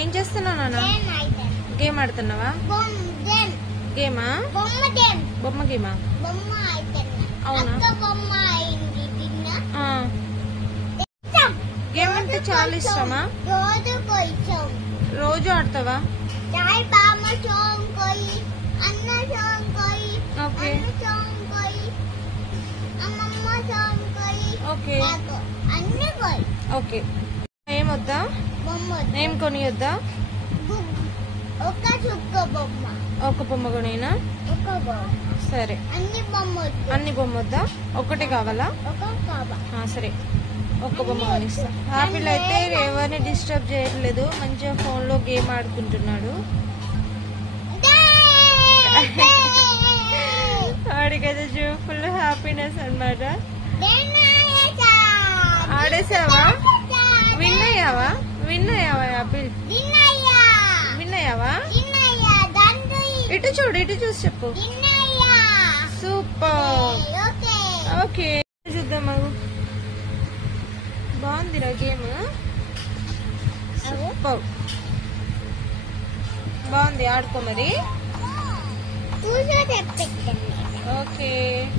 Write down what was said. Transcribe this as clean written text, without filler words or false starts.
ఏం చేస్తున్నావు నాన్న? గేమ్ ఆడుతున్నావా? గేమా? బొమ్మ గేమా? అవునా? గేమ్ అంటే చాలా ఇష్టమా? రోజు ఆడతావా? Okay okay okay. ఏమొద్దా? ఏం కొనియొద్దా? ఒక బొమ్మ కొనేనా? సరే. అన్ని బొమ్మ వద్దా? ఒకటే కావాలా? సరే, ఒక్క బొమ్మ కొనిస్తా. ఆపిల్ అయితే ఎవరిని డిస్టర్బ్ చేయట్లేదు, మంచిగా ఫోన్ లో గేమ్ ఆడుకుంటున్నాడు. వాడికైతే ఫుల్ హ్యాపీనెస్ అన్నమాట. ఆడేసావా? విన్ అయ్యావా? విన్ అయ్యావా ఆపిల్? విన్ అయ్యావా? ఇటు చూడు, ఇటు చూసి చెప్పు. సూపర్. ఓకే, చూద్దాం. మాకు బాగుందిరా గేమ్. సూపర్, బాగుంది. ఆడుకో మరి. ఓకే.